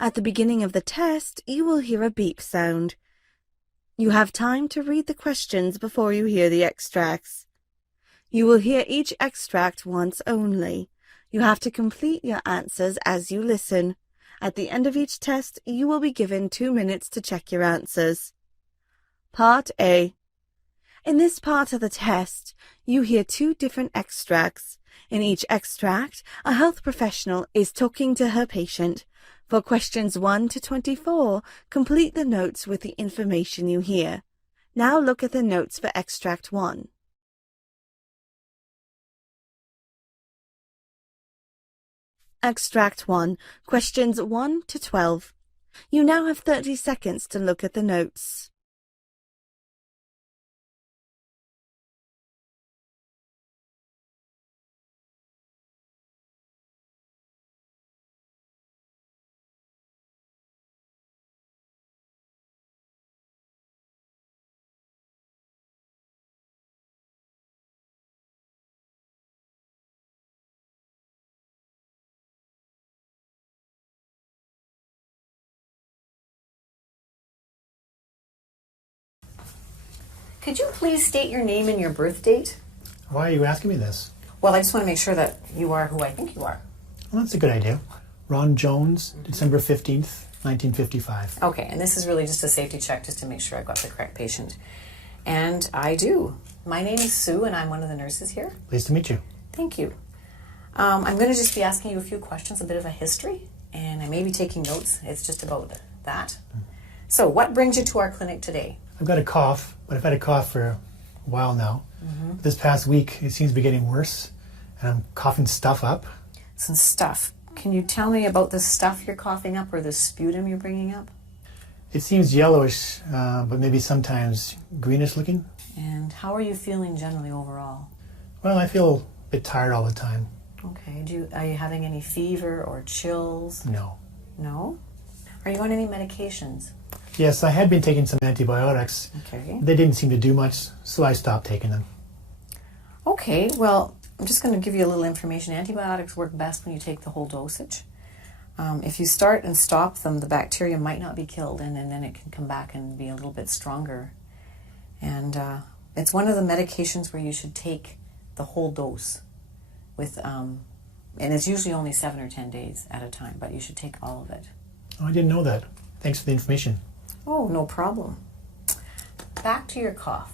At the beginning of the test, you will hear a beep sound. You have time to read the questions before you hear the extracts. You will hear each extract once only. You have to complete your answers as you listen. At the end of each test, you will be given 2 minutes to check your answers. Part A. In this part of the test, you hear 2 different extracts. In each extract, a health professional is talking to her patient. For questions 1 to 24, complete the notes with the information you hear. Now look at the notes for extract 1. Extract 1, questions 1 to 12. You now have 30 seconds to look at the notes. Could you please state your name and your birth date? Why are you asking me this? Well, I just want to make sure that you are who I think you are. Well, that's a good idea. Ron Jones, December 15th, 1955. Okay, and this is really just a safety check just to make sure I've got the correct patient. And I do. My name is Sue, and I'm one of the nurses here. Pleased to meet you. Thank you. I'm going to just be asking you a few questions, a bit of a history, and I may be taking notes. It's just about that. So, what brings you to our clinic today? I've got a cough, but I've had a cough for a while now. This past week, it seems to be getting worse, and I'm coughing stuff up. Some stuff. Can you tell me about the stuff you're coughing up or the sputum you're bringing up? It seems yellowish, but maybe sometimes greenish looking. And how are you feeling generally overall? Well, I feel a bit tired all the time. Okay. Are you having any fever or chills? No. No? Are you on any medications? Yes, I had been taking some antibiotics. Okay. They didn't seem to do much, so I stopped taking them. Okay, well, I'm just going to give you a little information. Antibiotics work best when you take the whole dosage. If you start and stop them, the bacteria might not be killed, and then it can come back and be a little bit stronger. And it's one of the medications where you should take the whole dose with, and it's usually only 7 or 10 days at a time, but you should take all of it. Oh, I didn't know that. Thanks for the information. Oh, no problem. Back to your cough.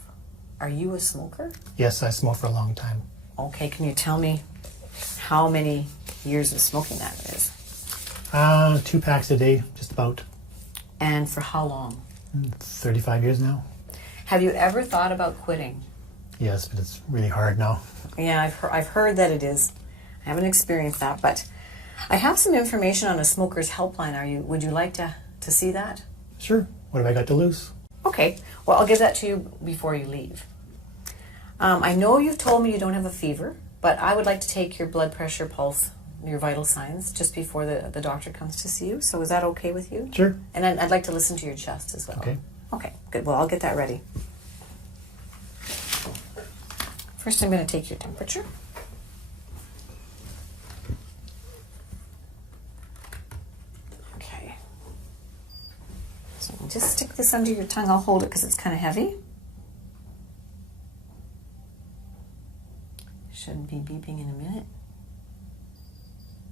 Are you a smoker? Yes, I smoked for a long time. Okay, can you tell me how many years of smoking that is? 2 packs a day, just about. And for how long? 35 years now. Have you ever thought about quitting? Yes, but it's really hard now. Yeah, I've heard that it is. I haven't experienced that, but I have some information on a smoker's helpline. Would you like to see that? Sure. What have I got to lose? Okay, well, I'll give that to you before you leave. I know you've told me you don't have a fever, but I would like to take your blood pressure, pulse, your vital signs just before the doctor comes to see you. So is that okay with you? Sure. And I'd like to listen to your chest as well. Okay. Okay, good. Well, I'll get that ready. First, I'm going to take your temperature. Okay. So just stick this under your tongue. I'll hold it because it's kind of heavy. Should be beeping in a minute.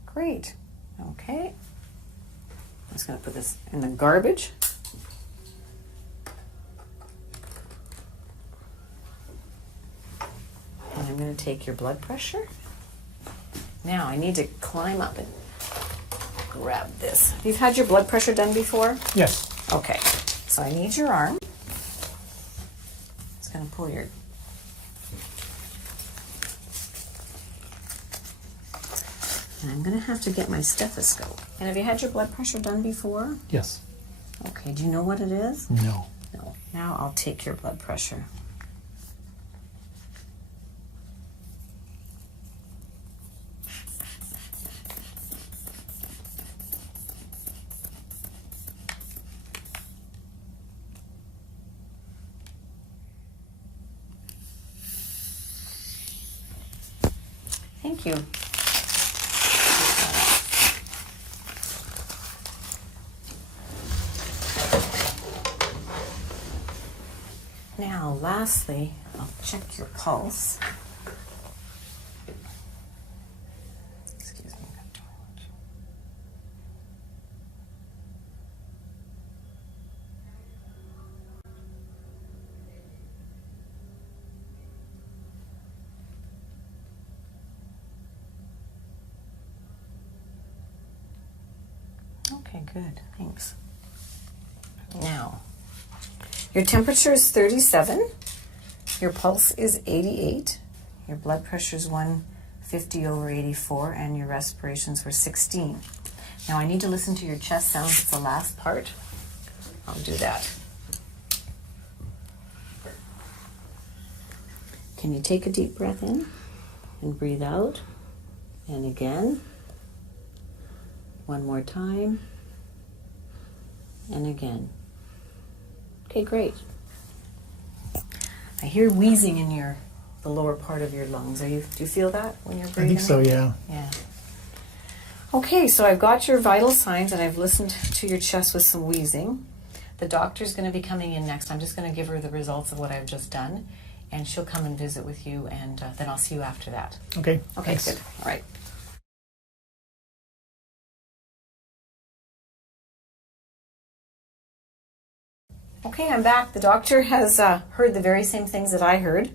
Great. Okay. I'm just going to put this in the garbage. And I'm going to take your blood pressure. Now I need to climb up and grab this. You've had your blood pressure done before? Yes. Okay. So I need your arm. Just going to pull your... And I'm going to have to get my stethoscope. And have you had your blood pressure done before? Yes. Okay. Do you know what it is? No. No. Now I'll take your blood pressure. Thank you. Now, lastly, I'll check your pulse. Excuse me. Okay, good. Thanks. Now, your temperature is 37, your pulse is 88, your blood pressure is 150 over 84, and your respirations were 16. Now, I need to listen to your chest sounds. It's the last part. I'll do that. Can you take a deep breath in and breathe out? And again. One more time. And again. Okay, great. I hear wheezing in the lower part of your lungs. Do you feel that when you're breathing? I think so, yeah. Yeah. Okay, so I've got your vital signs and I've listened to your chest with some wheezing. The doctor's going to be coming in next. I'm just going to give her the results of what I've just done, and she'll come and visit with you, and then I'll see you after that. Okay. Okay, Thanks. good. All right. Okay, I'm back. The doctor has heard the very same things that I heard.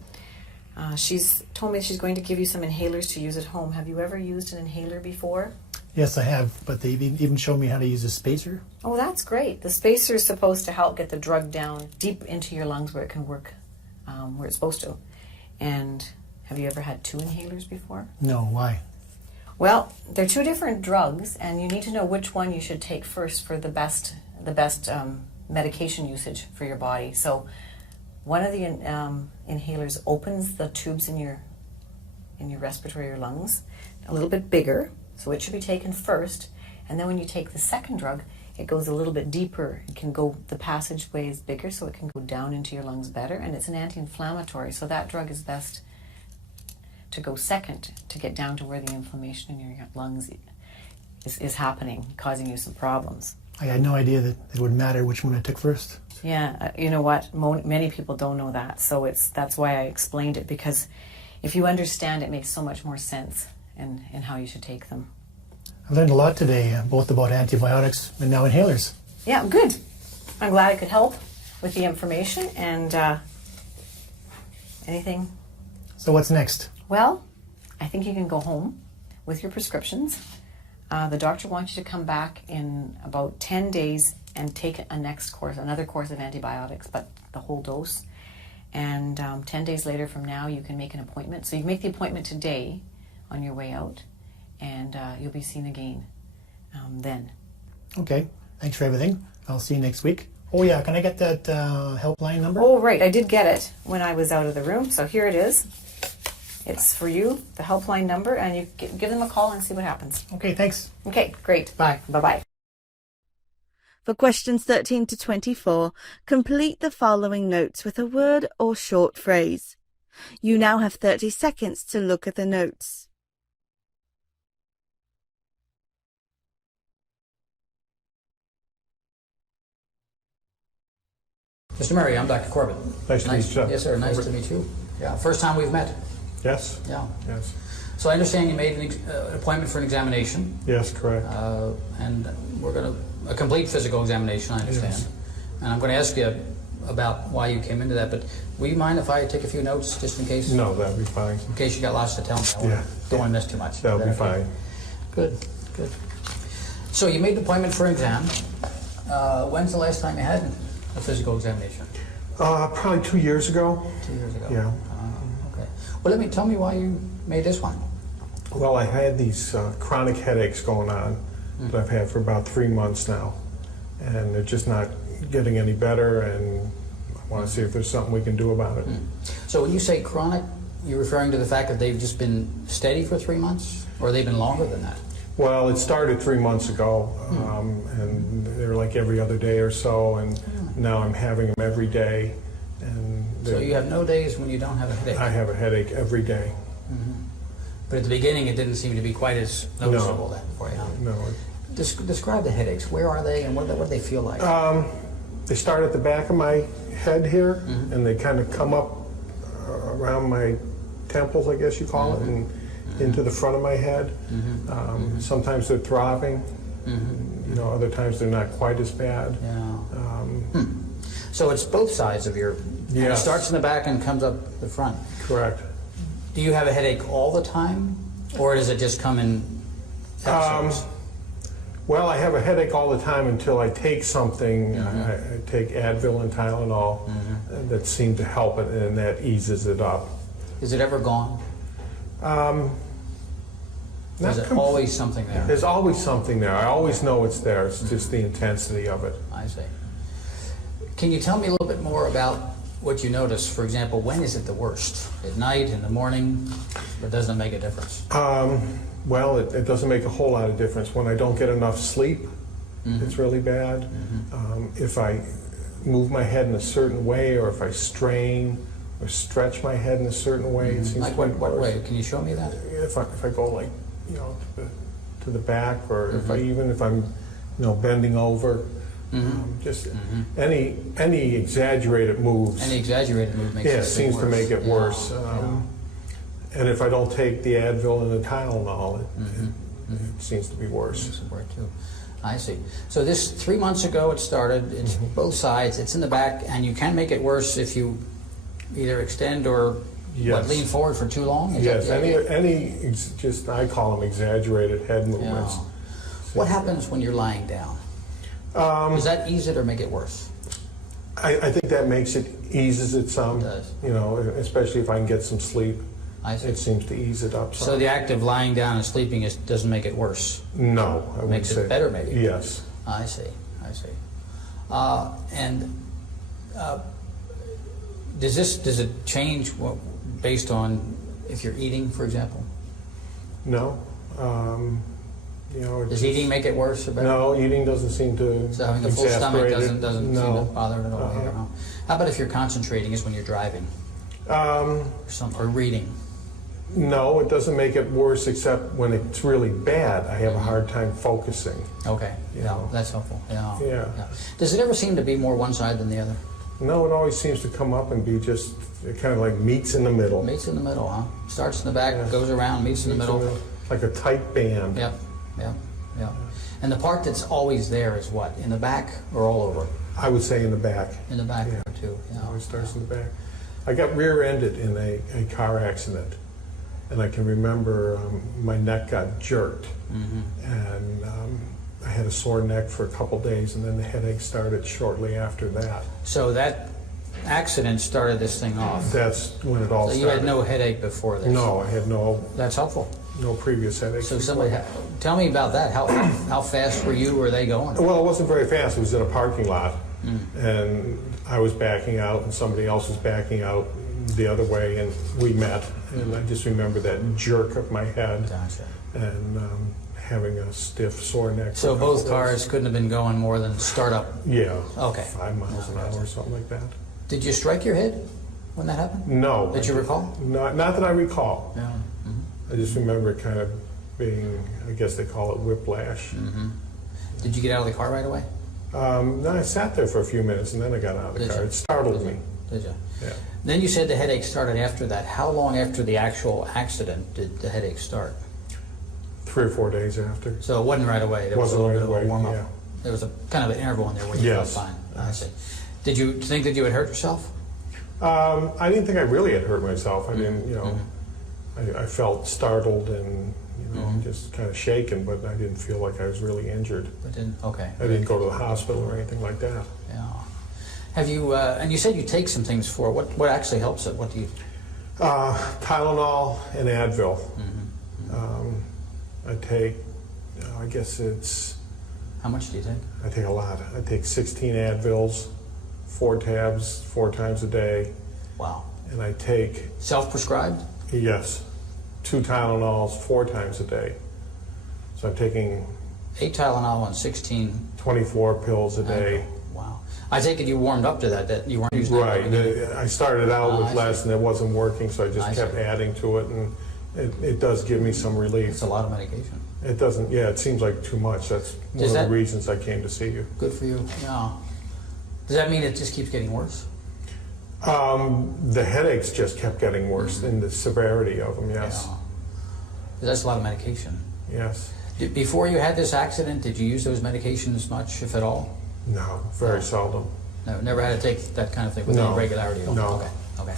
She's told me she's going to give you some inhalers to use at home. Have you ever used an inhaler before? Yes, I have, but they've even shown me how to use a spacer. Oh, that's great. The spacer is supposed to help get the drug down deep into your lungs where it can work where it's supposed to. And have you ever had 2 inhalers before? No, why? Well, they're 2 different drugs, and you need to know which one you should take first for the best medication usage for your body. So one of the inhalers opens the tubes in your respiratory or lungs a little bit bigger, so it should be taken first. And then when you take the second drug, it goes a little bit deeper. It can go, the passageway is bigger, so it can go down into your lungs better, and it's an anti-inflammatory, so that drug is best to go second to get down to where the inflammation in your lungs is happening, causing you some problems. I had no idea that it would matter which one I took first. Yeah, you know what? Many people don't know that, so that's why I explained it, because if you understand, it makes so much more sense in how you should take them. I learned a lot today, both about antibiotics and now inhalers. Yeah, good. I'm glad I could help with the information and anything. So what's next? Well, I think you can go home with your prescriptions. The doctor wants you to come back in about 10 days and take another course of antibiotics, but the whole dose. And 10 days later from now, you can make an appointment. So you make the appointment today on your way out, and you'll be seen again then. Okay. Thanks for everything. I'll see you next week. Oh yeah, can I get that helpline number? Oh, right. I did get it when I was out of the room, so here it is. It's for you, the helpline number, and you give them a call and see what happens. Okay, thanks. Okay, great. Bye. Bye-bye. For questions 13 to 24, complete the following notes with a word or short phrase. You now have 30 seconds to look at the notes. Mr. Murray, I'm Dr. Corbett. Nice to meet you. Yes, sir. Nice to meet you. Yeah, first time we've met. Yes. Yeah. Yes. So I understand you made an appointment for an examination. Yes, correct. And we're going to, a complete physical examination, I understand. Yes. And I'm going to ask you about why you came into that, but will you mind if I take a few notes just in case? No, that'd be fine. In case you got lots to tell me. Don't want to miss too much. That'll be Okay? fine. Good, good. So you made an appointment for an exam. When's the last time you had a physical examination? Probably 2 years ago. 2 years ago. Yeah. Okay. Well, tell me why you made this one. Well, I had these chronic headaches going on that I've had for about 3 months now, and they're just not getting any better, and I want to see if there's something we can do about it. So when you say chronic, you're referring to the fact that they've just been steady for 3 months, or they've been longer than that? Well, it started 3 months ago, and they were like every other day or so, and now I'm having them every day. And So you have no days when you don't have a headache? I have a headache every day. But at the beginning, it didn't seem to be quite as noticeable then for you. No. Describe the headaches. Where are they, and what do they feel like? They start at the back of my head here, and they kind of come up around my temples, I guess you call it, and into the front of my head. Sometimes they're throbbing. You know, other times they're not quite as bad. Yeah. So it's both sides of your. And it Yes. starts in the back and comes up the front. Correct. Do you have a headache all the time, or does it just come in episodes? Well, I have a headache all the time until I take something. I take Advil and Tylenol that seem to help it, and that eases it up. Is it ever gone? Or Not is it com- always something there? There's always something there. I always know it's there. It's just the intensity of it. I see. Can you tell me a little bit more about what you notice? For example, when is it the worst? At night, in the morning? Or doesn't it make a difference? Well, it doesn't make a whole lot of difference. When I don't get enough sleep, it's really bad. If I move my head in a certain way, or if I strain or stretch my head in a certain way, it seems Like to be what worse. way? Can you show me that? If I go like, you know, to the back, or if I'm, you know, bending over, just any exaggerated moves. Any exaggerated move makes Yeah, it it seems to worse. make it Yeah, worse. yeah. And if I don't take the Advil and the Tylenol, it seems to be worse. Makes it worse too. I see. So this 3 months ago it started. It's both sides. It's in the back, and you can make it worse if you either extend or Yes. lean forward for too long. Is Yes, that- just I call them exaggerated head Yeah. movements. What happens when you're lying down? Does that ease it or make it worse? I think that makes it, eases it some. It does. You know, especially if I can get some sleep, I see. it seems to ease it up some. So the act of lying down and sleeping doesn't make it worse. No, I would Makes it say. better, maybe. Yes. I see. I see. Does it change based on if you're eating, for example? No. You know, Does eating make it worse or better? No, eating doesn't seem to So having a full stomach exasperate it. doesn't seem No. to bother it at all here, huh? How about if you're concentrating, is when you're driving or reading? No, it doesn't make it worse, except when it's really bad, I have a hard time focusing. Okay, You yeah, know. that's helpful. Yeah. Yeah. Does it ever seem to be more one side than the other? No, it always seems to come up and be just, it kind of like meets in the middle. Meets in the middle, huh? Starts in the back, Yeah. goes around, meets in the Meets middle. Like a tight band. Yep, yep, yep. And the part that's always there is what? In the back or all over? I would say in the back. In the back Yeah. too. It Yeah. always starts in the back. I got rear-ended in a car accident, and I can remember my neck got jerked, and I had a sore neck for a couple days, and then the headache started shortly after that. So that accident started this thing off. That's when it all So started. you had no headache before this? No, I had no That's helpful. previous headaches. So tell me about that. How fast were you? Were they going? Well, it wasn't very fast. It was in a parking lot, and I was backing out, and somebody else was backing out the other way, and we met. And I just remember that jerk of my head Gotcha. and having a stiff, sore neck. for So a couple both days. cars couldn't have been going more than start up. Yeah. Okay. 5 miles an hour or something like that. Did you strike your head when that happened? No. Did you recall? Not that I recall. Yeah. I just remember it kind of being, I guess they call it whiplash. Did you get out of the car right away? No, I sat there for a few minutes and then I got out of the Did car. you? It startled me. Did you? Yeah. Then you said the headache started after that. How long after the actual accident did the headache start? 3 or 4 days after. So it wasn't right away. There was a Wasn't little right bit of a away, warm up. yeah. There was a kind of an interval in there where you Yes. felt fine. I see. Did you think that you had hurt yourself? I didn't think I really had hurt myself. I didn't, you know, I felt startled and, you know, just kind of shaken, but I didn't feel like I was really injured. It didn't. Okay. I didn't go to the hospital or anything like that. Yeah. Have you? And you said you take some things for it. What actually helps it? What do you? Tylenol and Advil. I take, I guess it's, How much do you take? I take a lot. I take 16 Advils, 4 tabs, 4 times a day, Wow. and I take, Self-prescribed? yes, 2 Tylenols 4 times a day. So I'm taking 8 Tylenol and 16. 24 pills a day. Wow. I take it you warmed up to that you weren't using that Right. at the beginning. I started out I with see. less and it wasn't working, so I just I kept see. adding to it, and it does give me some relief. It's a lot of medication. It doesn't, yeah, it seems like too much. That's one Does of that- the reasons I came to see you. Good for you. Yeah. Does that mean it just keeps getting worse? The headaches just kept getting worse in the severity of them, yes. Yeah. That's a lot of medication. Yes. Before you had this accident, did you use those medications much, if at all? No, very seldom. No, never had to take that kind of thing with No. any regularity at all? No. Okay, okay.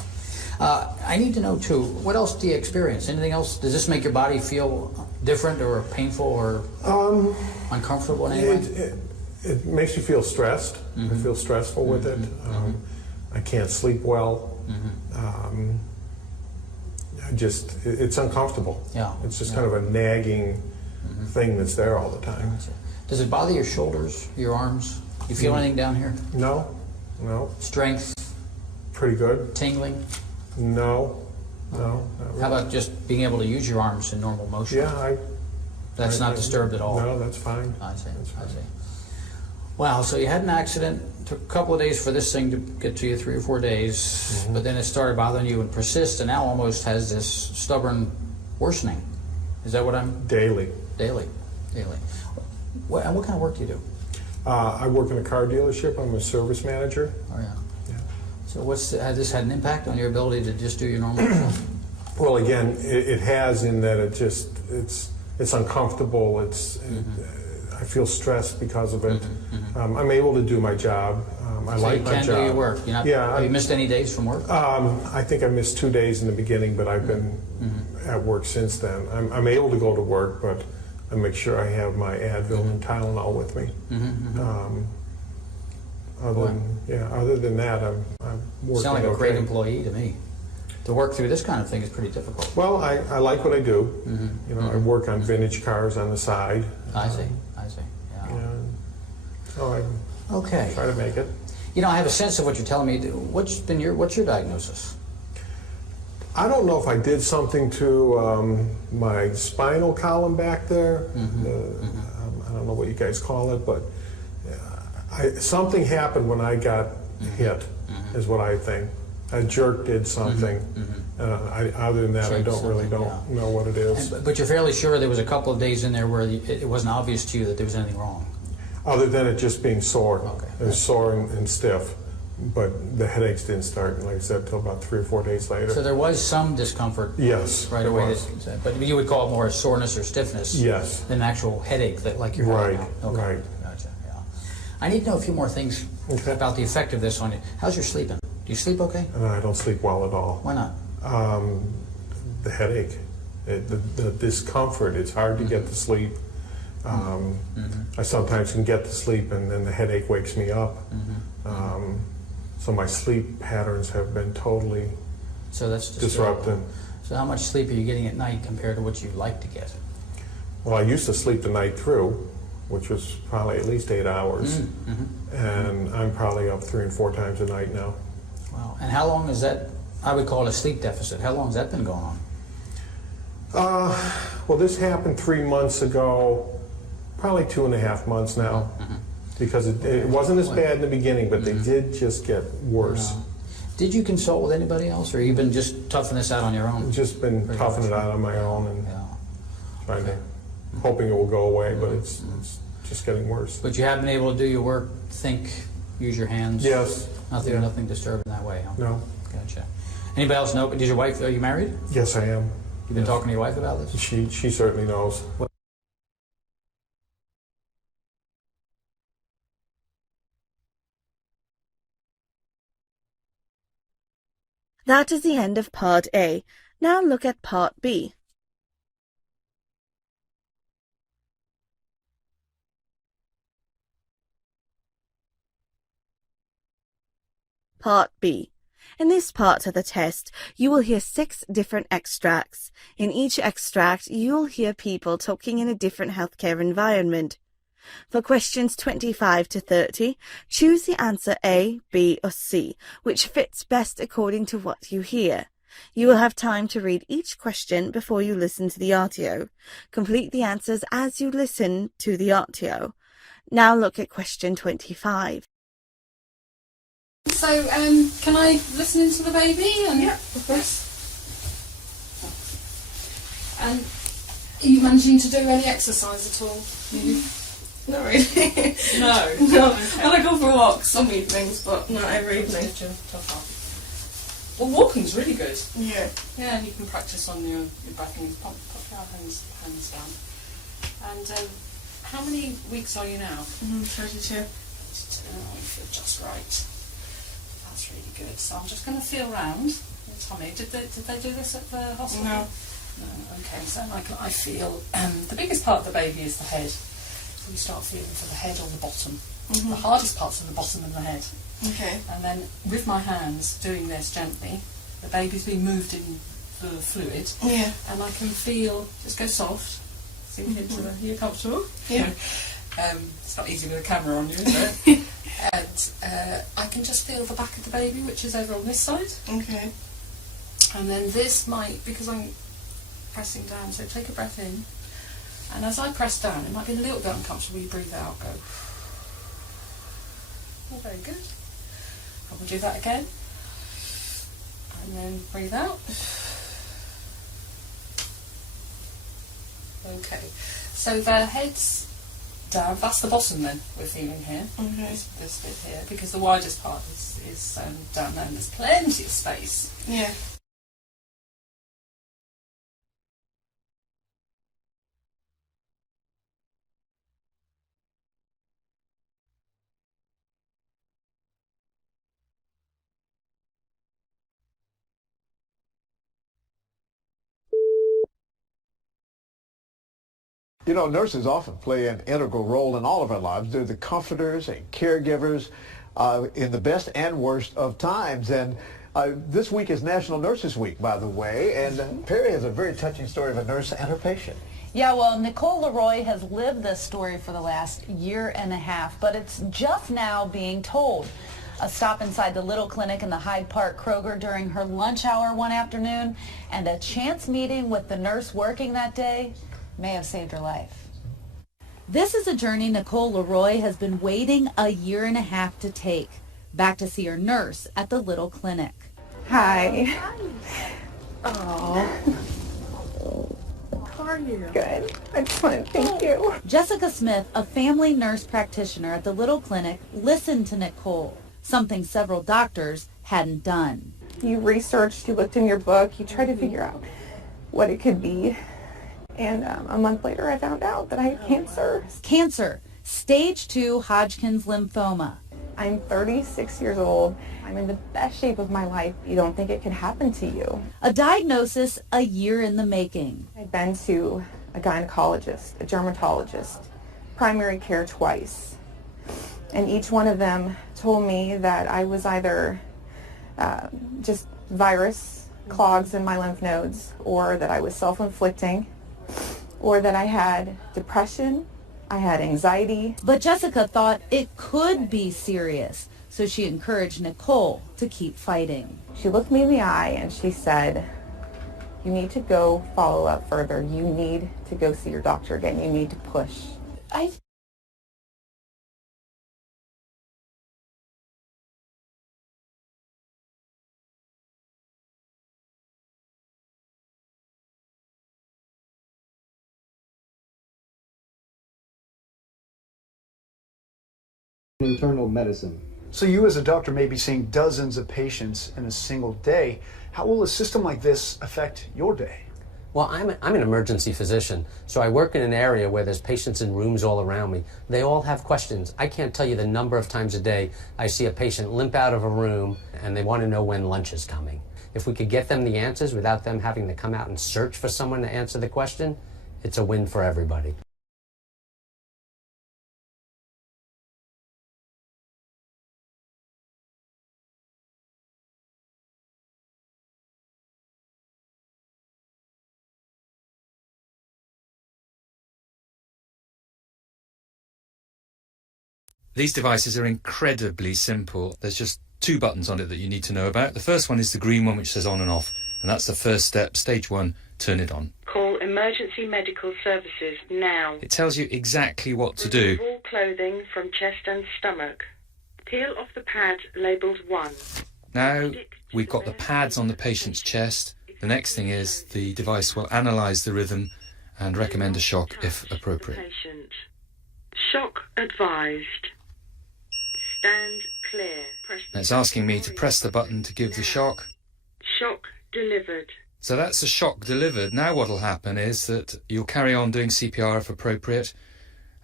I need to know, too, what else do you experience? Anything else? Does this make your body feel different or painful or uncomfortable in any way? It makes you feel stressed. I feel stressful with it. I can't sleep well. It's uncomfortable. Yeah. It's just kind of a nagging thing that's there all the time. Does it bother your shoulders, your arms? You feel anything down here? No, no, Strength, pretty good. tingling? No, not really. How about just being able to use your arms in normal motion? Yeah, That's not disturbed at all? No, that's fine. I see, That's I fine. see. Wow, so you had an accident, took a couple of days for this thing to get to you, 3 or 4 days, but then it started bothering you and persist, and now almost has this stubborn worsening. Is that what I'm... Daily. Daily. And what kind of work do you do? I work in a car dealership. I'm a service manager. Oh, yeah. Yeah. So has this had an impact on your ability to just do your normal stuff? Well, again, it has in that it's uncomfortable. I feel stressed because of it. I'm able to do my job. I like my job. So you can do your work? Have you missed any days from work? I think I missed 2 days in the beginning, but I've been at work since then. I'm able to go to work, but I make sure I have my Advil and Tylenol with me. Other than that, I'm working. You sound like a okay. great employee to me. To work through this kind of thing is pretty difficult. Well, I like what I do. I work on vintage cars on the side. I see. Yeah. So I Okay. try to make it. I have a sense of what you're telling me. What's your diagnosis? I don't know if I did something to my spinal column back there. I don't know what you guys call it, but something happened when I got hit, is what I think. A jerk did something. Other than that, I don't know what it is. But you're fairly sure there was a couple of days in there where it wasn't obvious to you that there was anything wrong? Other than it just being sore. Okay. It was sore and stiff. But the headaches didn't start, like I said, until about 3 or 4 days later. So there was some discomfort Yes, right there away. was. But you would call it more a soreness or stiffness Yes. than an actual headache like you're having Right, now? Okay. right. Gotcha, yeah. I need to know a few more things about the effect of this on you. How's your sleeping? Do you sleep okay? And I don't sleep well at all. Why not? The headache, the discomfort, it's hard to get to sleep. I sometimes can get to sleep and then the headache wakes me up. So my sleep patterns have been totally disrupted. So how much sleep are you getting at night compared to what you'd like to get? Well, I used to sleep the night through, which was probably at least 8 hours. And I'm probably up 3 and 4 times a night now. Wow. And how long is that? I would call it a sleep deficit. How long has that been going on? Well, this happened 3 months ago, probably 2.5 months now. Because it wasn't as bad in the beginning, but they did just get worse. Did you consult with anybody else, or you been just toughing this out on your own? Just been toughing it out on my own and trying to, hoping it will go away, but it's just getting worse. But you have been able to do your work, think, use your hands? Yes. Nothing disturbed in that way, huh? No. Gotcha. Anybody else know? Does your wife, are you married? Yes, I am. You've been talking to your wife about this? She certainly knows. That is the end of Part A. Now look at Part B. Part B. In this part of the test, you will hear 6 different extracts. In each extract, you will hear people talking in a different healthcare environment. For questions 25 to 30, choose the answer A, B, or C, which fits best according to what you hear. You will have time to read each question before you listen to the audio. Complete the answers as you listen to the audio. Now look at question 25. So, can I listen into the baby? And this? And are you managing to do any exercise at all? Not really. No. No. Okay. And I go for walks some evenings, but not every evening. Well, walking's really good. Yeah. Yeah, and you can practice on your breathing. Pop your hands down. And how many weeks are you now? 32. Oh, you feel just right. That's really good. So I'm just going to feel round. Tommy, did they do this at the hospital? No. No. Okay, so I feel the biggest part of the baby is the head. So we start feeling for the head or the bottom. The hardest parts are the bottom and the head. Okay. And then with my hands doing this gently, the baby's being moved in the fluid. Yeah. And I can feel, just go soft, sink into the, you're comfortable? Yeah. It's not easy with a camera on you, is it? And I can just feel the back of the baby, which is over on this side. Okay. And then this might, because I'm pressing down, so take a breath in. And as I press down, it might be a little bit uncomfortable. You breathe out, go. Oh, very good. And we'll do that again. And then breathe out. Okay. So the head's down. That's the bottom then we're feeling here. Okay. This bit here, because the widest part is down there, and there's plenty of space. Yeah. You know, nurses often play an integral role in all of our lives. They're the comforters and caregivers in the best and worst of times. And this week is National Nurses Week, by the way. And Perry has a very touching story of a nurse and her patient. Yeah, well, Nicole Leroy has lived this story for the last year and a half, but it's just now being told. A stop inside the Little Clinic in the Hyde Park Kroger during her lunch hour one afternoon, and a chance meeting with the nurse working that day may have saved her life. This is a journey Nicole Leroy has been waiting a year and a half to take, back to see her nurse at the Little Clinic. Hi. Oh. How are you? Good. I just want to thank you. Jessica Smith, a family nurse practitioner at the Little Clinic, listened to Nicole, something several doctors hadn't done. You researched, you looked in your book, you tried to figure out what it could be. And a month later, I found out that I had cancer. Cancer, stage 2 Hodgkin's lymphoma. I'm 36 years old. I'm in the best shape of my life. You don't think it could happen to you. A diagnosis a year in the making. I'd been to a gynecologist, a dermatologist, primary care twice. And each one of them told me that I was either just virus clogs in my lymph nodes, or that I was self-inflicting, or that I had depression, I had anxiety. But Jessica thought it could be serious, so she encouraged Nicole to keep fighting. She looked me in the eye and she said, you need to go follow up further. You need to go see your doctor again. You need to push. Internal medicine. So you as a doctor may be seeing dozens of patients in a single day. How will a system like this affect your day? Well, I'm an emergency physician, so I work in an area where there's patients in rooms all around me. They all have questions. I can't tell you the number of times a day I see a patient limp out of a room and they want to know when lunch is coming. If we could get them the answers without them having to come out and search for someone to answer the question, it's a win for everybody. These devices are incredibly simple. There's just 2 buttons on it that you need to know about. The first one is the green one, which says on and off, and that's the first step. Stage 1, turn it on. Call emergency medical services now. It tells you exactly what to do. Remove all clothing from chest and stomach. Peel off the pad labelled 1. Now we've got the pads on the patient's chest. The next thing is the device will analyse the rhythm and recommend a shock if appropriate. Patient. Shock advised. Stand clear. Now it's asking me to press the button to give the shock. Shock delivered. So that's a shock delivered. Now what will happen is that you'll carry on doing CPR if appropriate,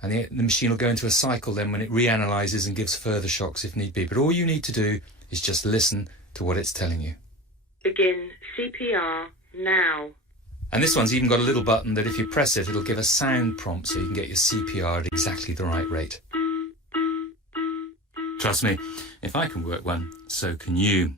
and the machine will go into a cycle then when it reanalyzes and gives further shocks if need be. But all you need to do is just listen to what it's telling you. Begin CPR now. And this one's even got a little button that if you press it, it'll give a sound prompt so you can get your CPR at exactly the right rate. Trust me, if I can work one, so can you.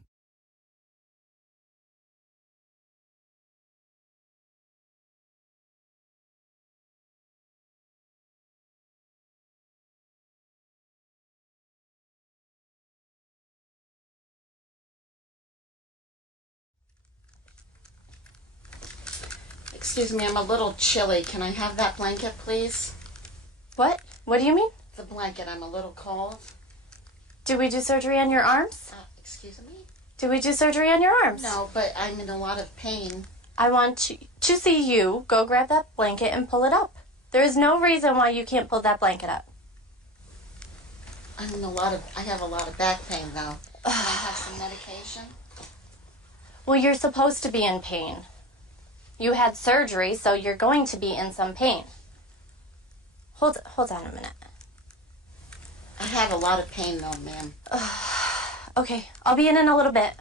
Excuse me, I'm a little chilly. Can I have that blanket, please? What? What do you mean? The blanket. I'm a little cold. Did we do surgery on your arms? Excuse me? Did we do surgery on your arms? No, but I'm in a lot of pain. I want to see you go grab that blanket and pull it up. There is no reason why you can't pull that blanket up. I have a lot of back pain, though. Can I have some medication? Well, you're supposed to be in pain. You had surgery, so you're going to be in some pain. Hold on a minute. I have a lot of pain, though, ma'am. Okay, I'll be in a little bit.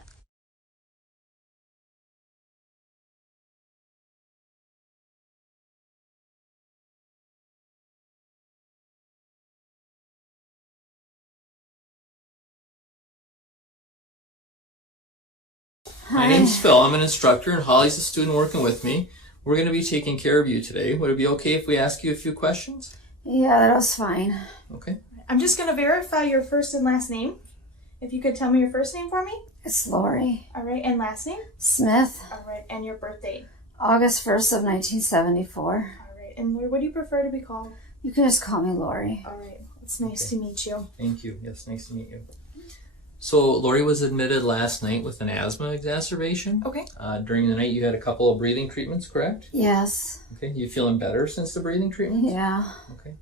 My name's Phil. I'm an instructor, and Holly's a student working with me. We're going to be taking care of you today. Would it be okay if we ask you a few questions? Yeah, that was fine. Okay. I'm just going to verify your first and last name. If you could tell me your first name for me. It's Lori. All right, and last name? Smith. All right, and your birthday? August 1st of 1974. All right, and what do you prefer to be called? You can just call me Lori. All right, it's nice to meet you. Thank you. Yes, nice to meet you. So Lori was admitted last night with an asthma exacerbation. Okay. During the night you had a couple of breathing treatments, correct? Yes. Okay. You feeling better since the breathing treatments? Yeah. Okay.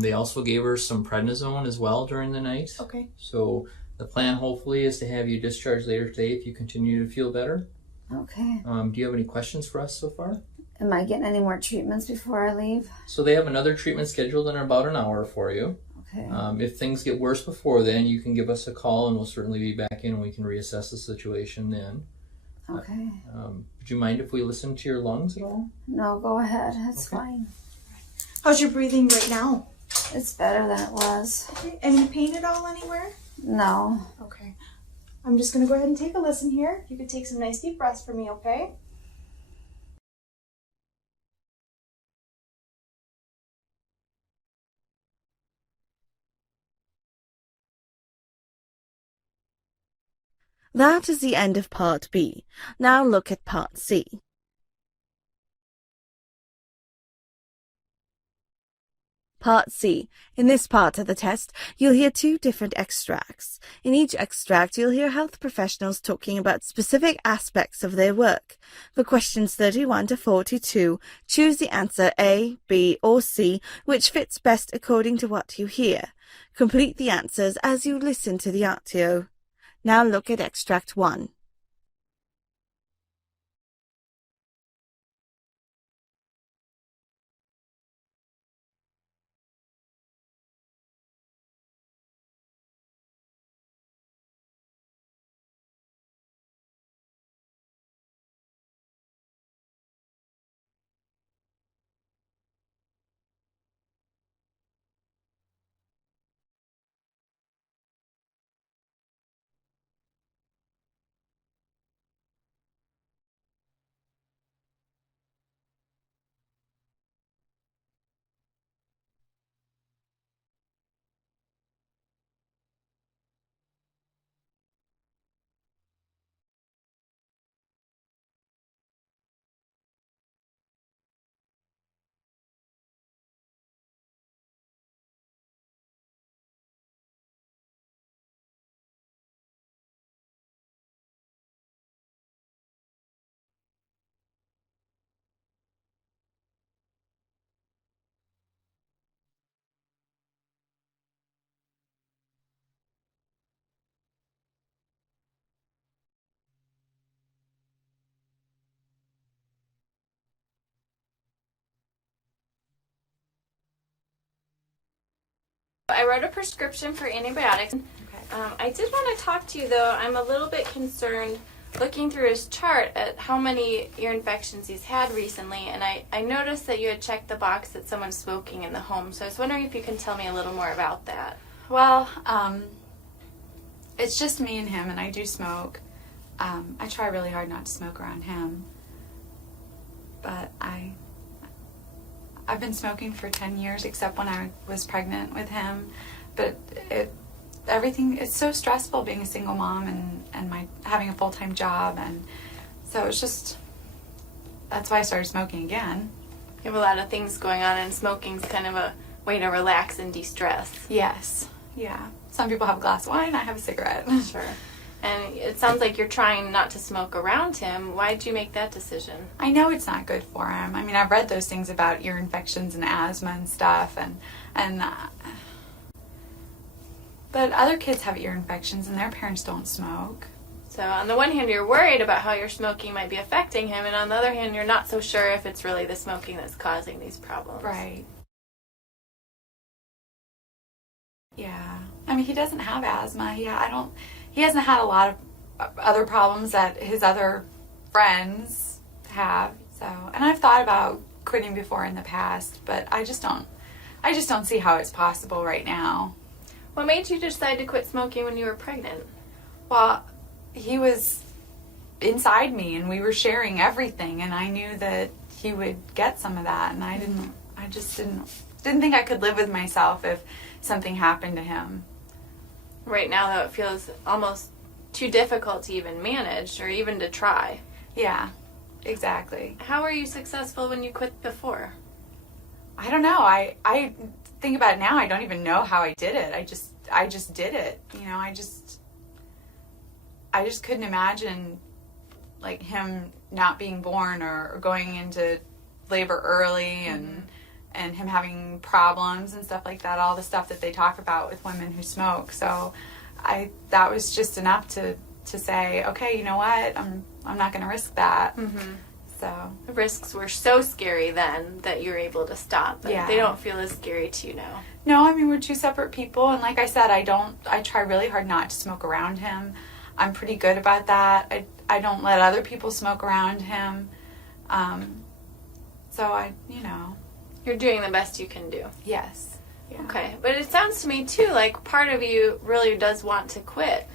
They also gave her some prednisone as well during the night. Okay. So the plan hopefully is to have you discharged later today if you continue to feel better. Okay. Do you have any questions for us so far? Am I getting any more treatments before I leave? So they have another treatment scheduled in about an hour for you. Okay. If things get worse before then, you can give us a call and we'll certainly be back in and we can reassess the situation then. Okay. Would you mind if we listen to your lungs at all? No, go ahead. That's fine. How's your breathing right now? It's better than it was. Okay. Any pain at all anywhere? No. Okay. I'm just going to go ahead and take a listen here. You could take some nice deep breaths for me, okay? That is the end of Part B. Now look at Part C. Part C. In this part of the test, you'll hear two different extracts. In each extract, you'll hear health professionals talking about specific aspects of their work. For questions 31 to 42, choose the answer A, B, or C, which fits best according to what you hear. Complete the answers as you listen to the audio. Now look at Extract 1. I wrote a prescription for antibiotics. I did want to talk to you, though. I'm a little bit concerned looking through his chart at how many ear infections he's had recently, and I noticed that you had checked the box that someone's smoking in the home, so I was wondering if you can tell me a little more about that. Well, it's just me and him, and I do smoke. I try really hard not to smoke around him, but I've been smoking for 10 years, except when I was pregnant with him, but it's so stressful being a single mom and having a full-time job, and so it's just, that's why I started smoking again. You have a lot of things going on, and smoking's kind of a way to relax and de-stress. Yes, yeah. Some people have a glass of wine, I have a cigarette. Sure. And it sounds like you're trying not to smoke around him. Why did you make that decision? I know it's not good for him. I mean, I've read those things about ear infections and asthma and stuff, but other kids have ear infections and their parents don't smoke. So on the one hand, you're worried about how your smoking might be affecting him, and on the other hand, you're not so sure if it's really the smoking that's causing these problems. Right. Yeah. I mean, he doesn't have asthma. He hasn't had a lot of other problems that his other friends have. So, and I've thought about quitting before in the past, but I just don't see how it's possible right now. What made you decide to quit smoking when you were pregnant? Well, he was inside me and we were sharing everything, and I knew that he would get some of that, and I just didn't think I could live with myself if something happened to him. Right now, though, it feels almost too difficult to even manage or even to try. Yeah, exactly. How were you successful when you quit before? I don't know. I think about it now, I don't even know how I did it. I just did it. You know, I just couldn't imagine like him not being born or going into labor early and him having problems and stuff like that, all the stuff that they talk about with women who smoke. So that was just enough to say, okay, you know what, I'm not going to risk that. So the risks were so scary then that you were able to stop, but yeah. They don't feel as scary to you now. No, I mean, we're two separate people, and like I said, I try really hard not to smoke around him. I'm pretty good about that. I don't let other people smoke around him. So You're doing the best you can do. Yes. Yeah. Okay, but it sounds to me too like part of you really does want to quit.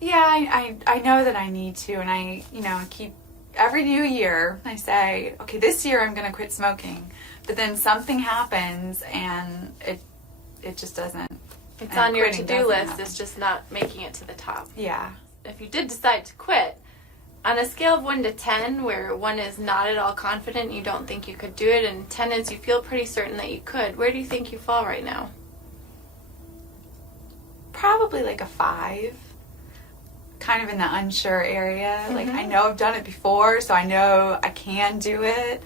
Yeah, I know that I need to, and I keep every new year I say, okay, this year I'm going to quit smoking, but then something happens and it just doesn't. It's on your to-do list. It's just not making it to the top. Yeah. If you did decide to quit, on a scale of 1 to 10, where 1 is not at all confident, you don't think you could do it, and 10 is you feel pretty certain that you could, where do you think you fall right now? Probably like a 5. Kind of in the unsure area. Like, I know I've done it before, so I know I can do it,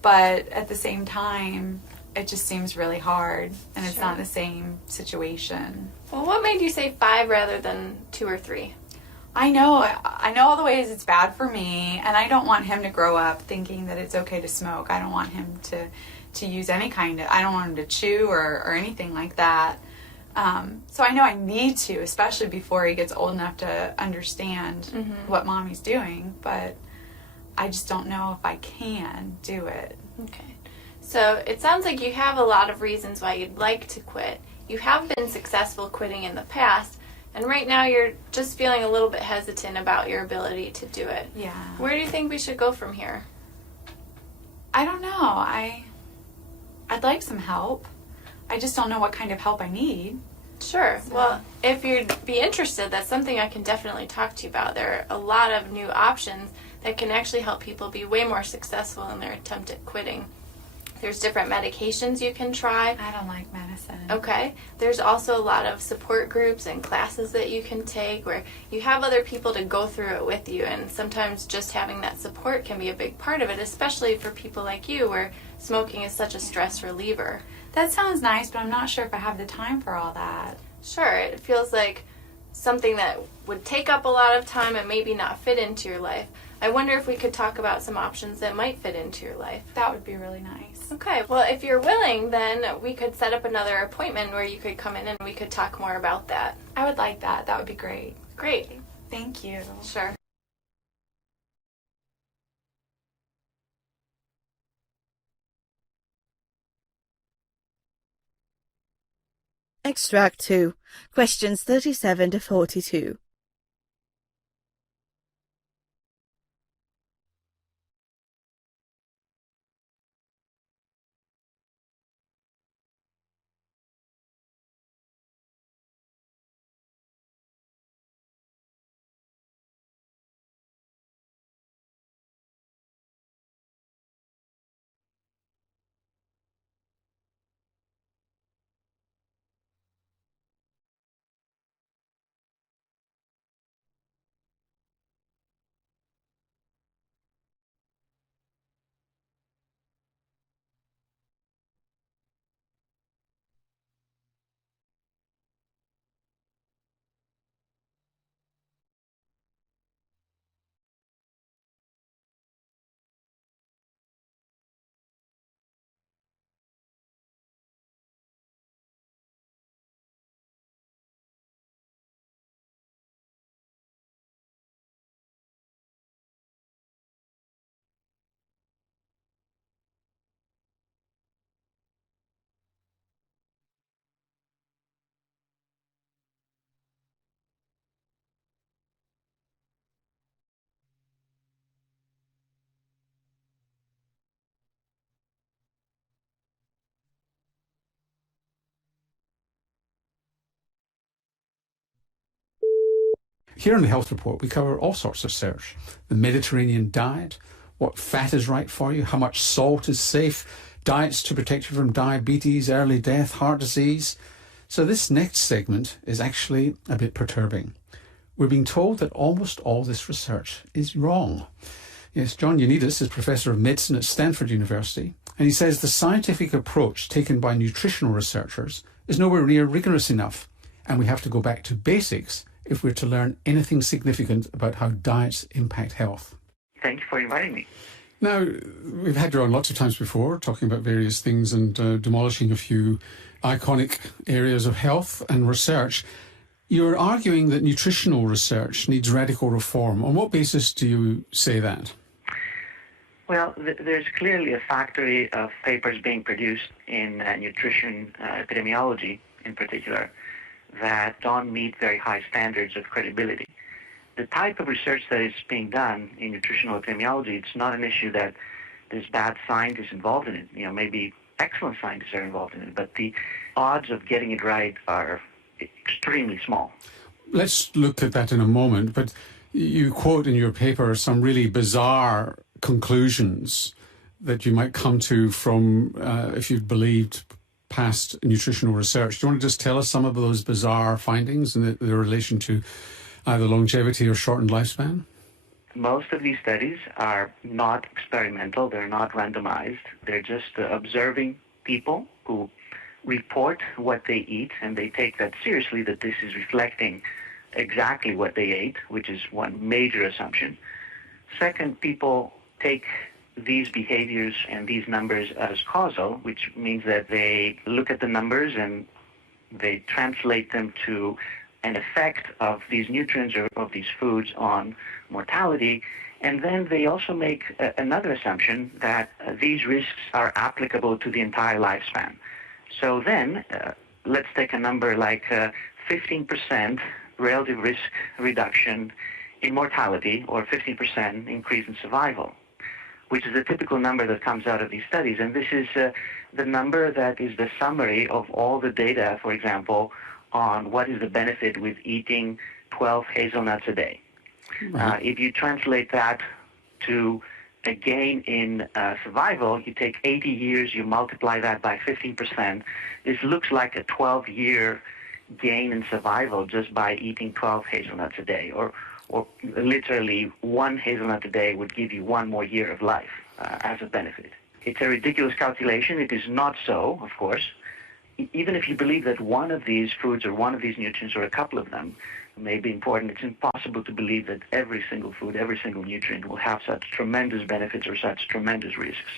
but at the same time, it just seems really hard, and it's not the same situation. Well, what made you say 5 rather than 2 or 3? I know all the ways it's bad for me, and I don't want him to grow up thinking that it's okay to smoke. I don't want him to use any kind of, I don't want him to chew or anything like that. So I know I need to, especially before he gets old enough to understand what mommy's doing, but I just don't know if I can do it. Okay. So it sounds like you have a lot of reasons why you'd like to quit. You have been successful quitting in the past, and right now you're just feeling a little bit hesitant about your ability to do it. Yeah. Where do you think we should go from here? I don't know. I'd like some help. I just don't know what kind of help I need. Sure. Well, if you'd be interested, that's something I can definitely talk to you about. There are a lot of new options that can actually help people be way more successful in their attempt at quitting. There's different medications you can try. I don't like medicine. Okay. There's also a lot of support groups and classes that you can take where you have other people to go through it with you, and sometimes just having that support can be a big part of it, especially for people like you where smoking is such a stress reliever. That sounds nice, but I'm not sure if I have the time for all that. Sure. It feels like something that would take up a lot of time and maybe not fit into your life. I wonder if we could talk about some options that might fit into your life. That would be really nice. Okay, well, if you're willing, then we could set up another appointment where you could come in and we could talk more about that. I would like that. That would be great. Great. Thank you. Sure. Extract 2, questions 37 to 42. Here in the Health Report, we cover all sorts of research. The Mediterranean diet, what fat is right for you, how much salt is safe, diets to protect you from diabetes, early death, heart disease. So this next segment is actually a bit perturbing. We're being told that almost all this research is wrong. Yes, John Ioannidis is Professor of Medicine at Stanford University, and he says the scientific approach taken by nutritional researchers is nowhere near rigorous enough, and we have to go back to basics if we're to learn anything significant about how diets impact health. Thank you for inviting me. Now, we've had you on lots of times before, talking about various things and demolishing a few iconic areas of health and research. You're arguing that nutritional research needs radical reform. On what basis do you say that? Well, there's clearly a factory of papers being produced in nutrition epidemiology in particular that don't meet very high standards of credibility. The type of research that is being done in nutritional epidemiology, it's not an issue that there's bad scientists involved in it. You know, maybe excellent scientists are involved in it, but the odds of getting it right are extremely small. Let's look at that in a moment, but you quote in your paper some really bizarre conclusions that you might come to from if you'd believed past nutritional research. Do you want to just tell us some of those bizarre findings in the relation to either longevity or shortened lifespan? Most of these studies are not experimental, they're not randomized, they're just observing people who report what they eat, and they take that seriously, that this is reflecting exactly what they ate, which is one major assumption. Second, people take these behaviors and these numbers as causal, which means that they look at the numbers and they translate them to an effect of these nutrients or of these foods on mortality. And then they also make another assumption that these risks are applicable to the entire lifespan. So then, let's take a number like 15% relative risk reduction in mortality or 15% increase in survival, which is a typical number that comes out of these studies. And this is the number that is the summary of all the data, for example, on what is the benefit with eating 12 hazelnuts a day. If you translate that to a gain in survival, you take 80 years, you multiply that by 15%. This looks like a 12-year gain in survival just by eating 12 hazelnuts a day, or literally one hazelnut a day would give you one more year of life as a benefit. It's a ridiculous calculation. It is not so, of course. Even if you believe that one of these foods or one of these nutrients or a couple of them may be important. It's impossible to believe that every single food, every single nutrient will have such tremendous benefits or such tremendous risks.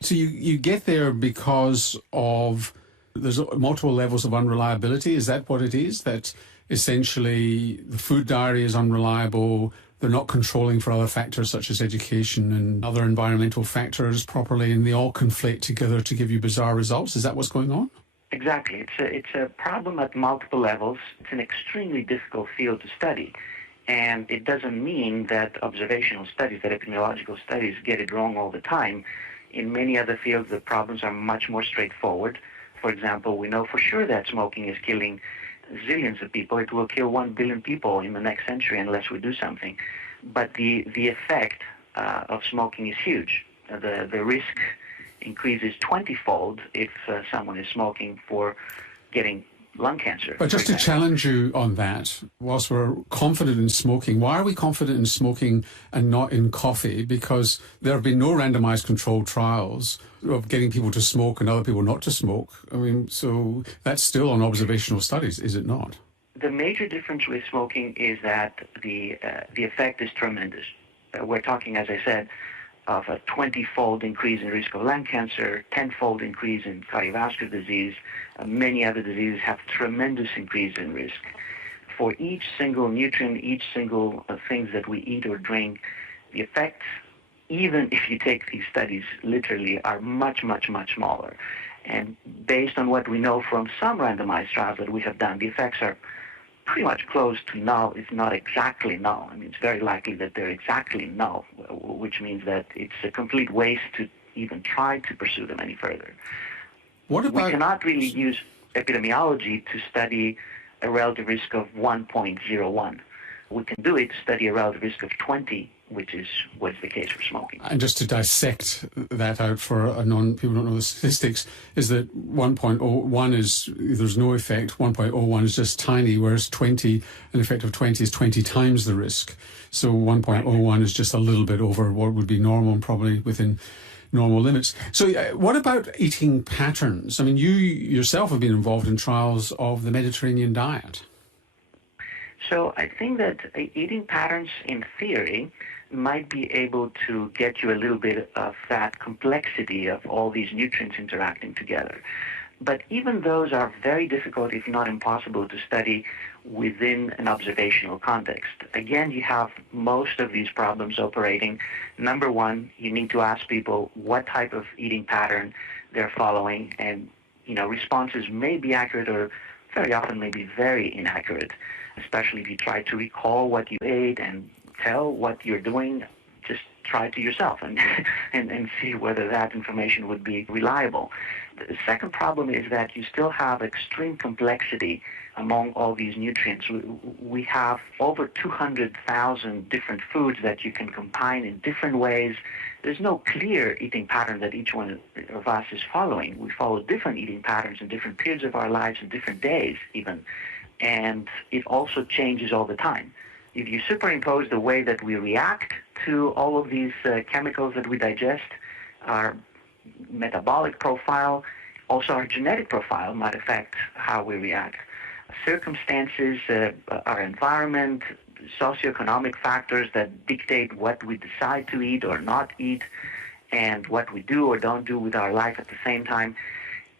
So you get there because of there's multiple levels of unreliability. Is that what it is? That essentially the food diary is unreliable, they're not controlling for other factors such as education and other environmental factors properly, and they all conflate together to give you bizarre results? Is that what's going on? Exactly. It's a problem at multiple levels. It's an extremely difficult field to study. And it doesn't mean that observational studies, that epidemiological studies get it wrong all the time. In many other fields, the problems are much more straightforward. For example, we know for sure that smoking is killing zillions of people. It will kill 1 billion people in the next century unless we do something. But the effect of smoking is huge. The risk increases 20-fold if someone is smoking for getting lung cancer. But just to challenge you on that, whilst we're confident in smoking, why are we confident in smoking and not in coffee? Because there have been no randomized controlled trials of getting people to smoke and other people not to smoke. I mean, so that's still on observational studies, is it not? The major difference with smoking is that the effect is tremendous. We're talking, as I said, of a 20-fold increase in risk of lung cancer, 10-fold increase in cardiovascular disease. Many other diseases have tremendous increase in risk. For each single nutrient, each single things that we eat or drink, the effects, even if you take these studies literally, are much, much, much smaller. And based on what we know from some randomized trials that we have done, the effects are pretty much close to null, if not exactly null. I mean, it's very likely that they're exactly null, which means that it's a complete waste to even try to pursue them any further. What about... We cannot really use epidemiology to study a relative risk of 1.01. We can do it to study a relative risk of 20, which is what's the case for smoking. And just to dissect that out for people don't know the statistics, is that 1.01 is, there's no effect, 1.01 is just tiny, whereas 20, an effect of 20 is 20 times the risk. So 1.01 is just a little bit over what would be normal and probably within normal limits. So what about eating patterns? I mean, you yourself have been involved in trials of the Mediterranean diet. So I think that eating patterns, in theory, might be able to get you a little bit of that complexity of all these nutrients interacting together. But even those are very difficult, if not impossible, to study within an observational context. Again, you have most of these problems operating. Number one, you need to ask people what type of eating pattern they're following, and responses may be accurate or very often may be very inaccurate, especially if you try to recall what you ate and tell what you're doing. Just try to yourself and see whether that information would be reliable. The second problem is that you still have extreme complexity among all these nutrients. We have over 200,000 different foods that you can combine in different ways. There's no clear eating pattern that each one of us is following. We follow different eating patterns in different periods of our lives and different days even. And it also changes all the time. If you superimpose the way that we react to all of these chemicals that we digest, our metabolic profile, also our genetic profile might affect how we react. Circumstances, our environment, socioeconomic factors that dictate what we decide to eat or not eat, and what we do or don't do with our life at the same time.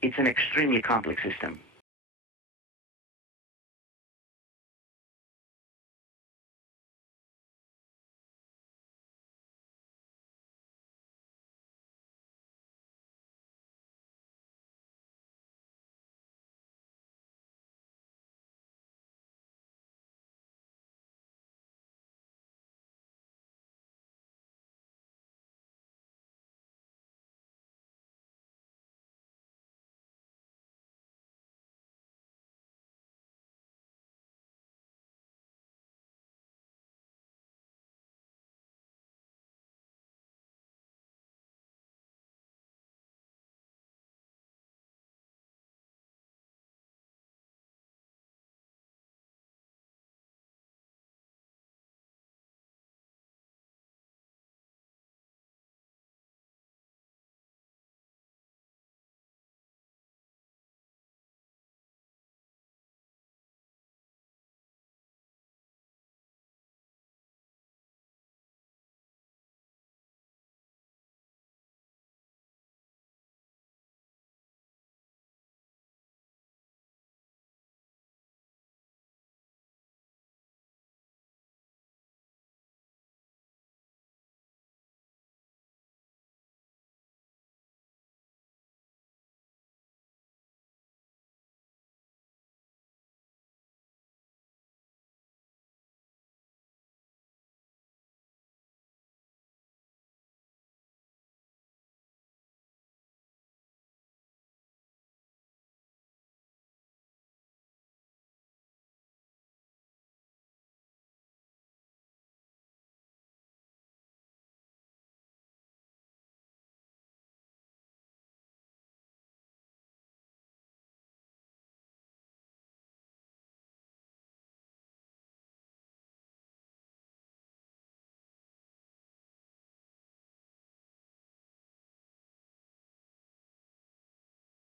It's an extremely complex system.